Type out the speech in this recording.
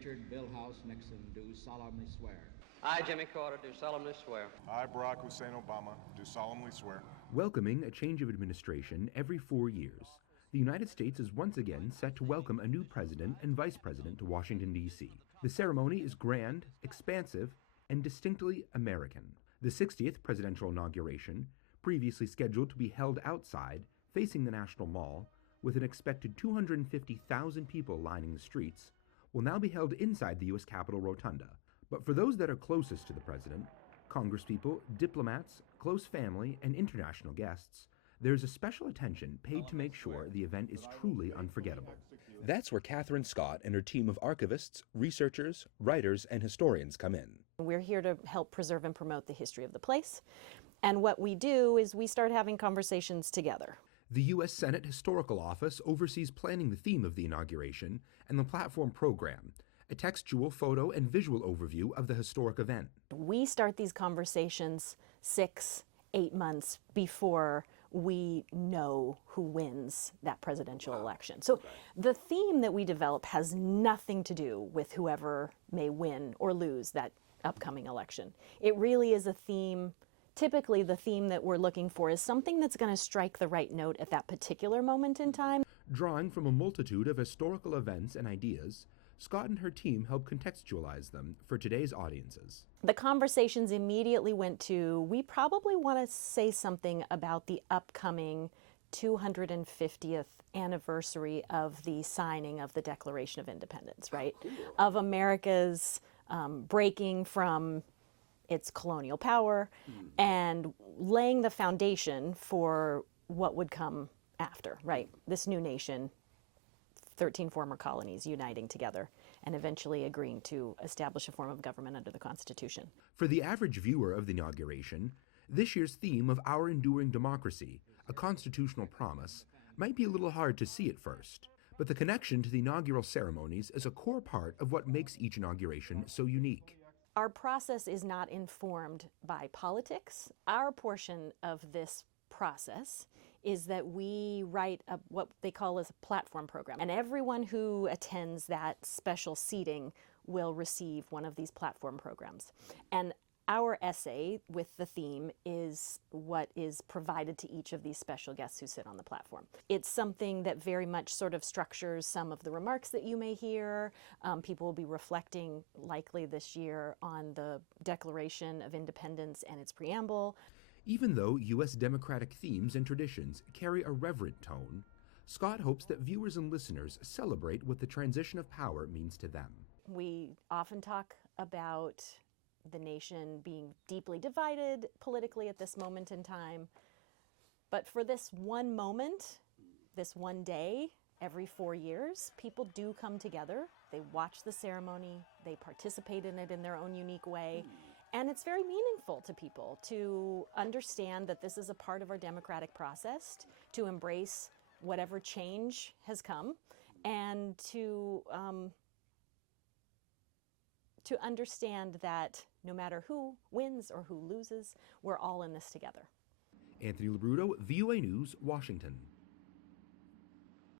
Richard Billhouse Nixon, do solemnly swear. I, Jimmy Carter, do solemnly swear. I, Barack Hussein Obama, do solemnly swear. Welcoming a change of administration every 4 years, the United States is once again set to welcome a new president and vice president to Washington, D.C. The ceremony is grand, expansive, and distinctly American. The 60th presidential inauguration, previously scheduled to be held outside, facing the National Mall, with an expected 250,000 people lining the streets, will now be held inside the U.S. Capitol Rotunda. But for those that are closest to the president, congresspeople, diplomats, close family, and international guests, there's a special attention paid to make sure the event is truly unforgettable. That's where Katherine Scott and her team of archivists, researchers, writers, and historians come in. We're here to help preserve and promote the history of the place. And what we do is we start having conversations together. The U.S. Senate Historical Office oversees planning the theme of the inauguration and the platform program, a textual, photo, and visual overview of the historic event. We start these conversations 6-8 months before we know who wins that presidential election. So the theme that we develop has nothing to do with whoever may win or lose that upcoming election. It really is a theme. Typically, the theme that we're looking for is something that's going to strike the right note at that particular moment in time. Drawing from a multitude of historical events and ideas, Scott and her team help contextualize them for today's audiences. The conversations immediately went to, we probably want to say something about the upcoming 250th anniversary of the signing of the Declaration of Independence, right? Cool. Of America's breaking from its colonial power and laying the foundation for what would come after, right? This new nation, 13 former colonies uniting together and eventually agreeing to establish a form of government under the Constitution. For the average viewer of the inauguration, this year's theme of Our Enduring Democracy, a constitutional promise, might be a little hard to see at first. But the connection to the inaugural ceremonies is a core part of what makes each inauguration so unique. Our process is not informed by politics. Our portion of this process is that we write what they call as a platform program. And everyone who attends that special seating will receive one of these platform programs. And our essay with the theme is what is provided to each of these special guests who sit on the platform. It's something that very much sort of structures some of the remarks that you may hear. People will be reflecting likely this year on the Declaration of Independence and its preamble. Even though U.S. democratic themes and traditions carry a reverent tone, Scott hopes that viewers and listeners celebrate what the transition of power means to them. We often talk about the nation being deeply divided politically at this moment in time. But for this one moment, this one day, every 4 years, people do come together. They watch the ceremony, they participate in it in their own unique way. And it's very meaningful to people to understand that this is a part of our democratic process, to embrace whatever change has come, and to understand that no matter who wins or who loses, we're all in this together. Anthony LaBruto, VOA News, Washington.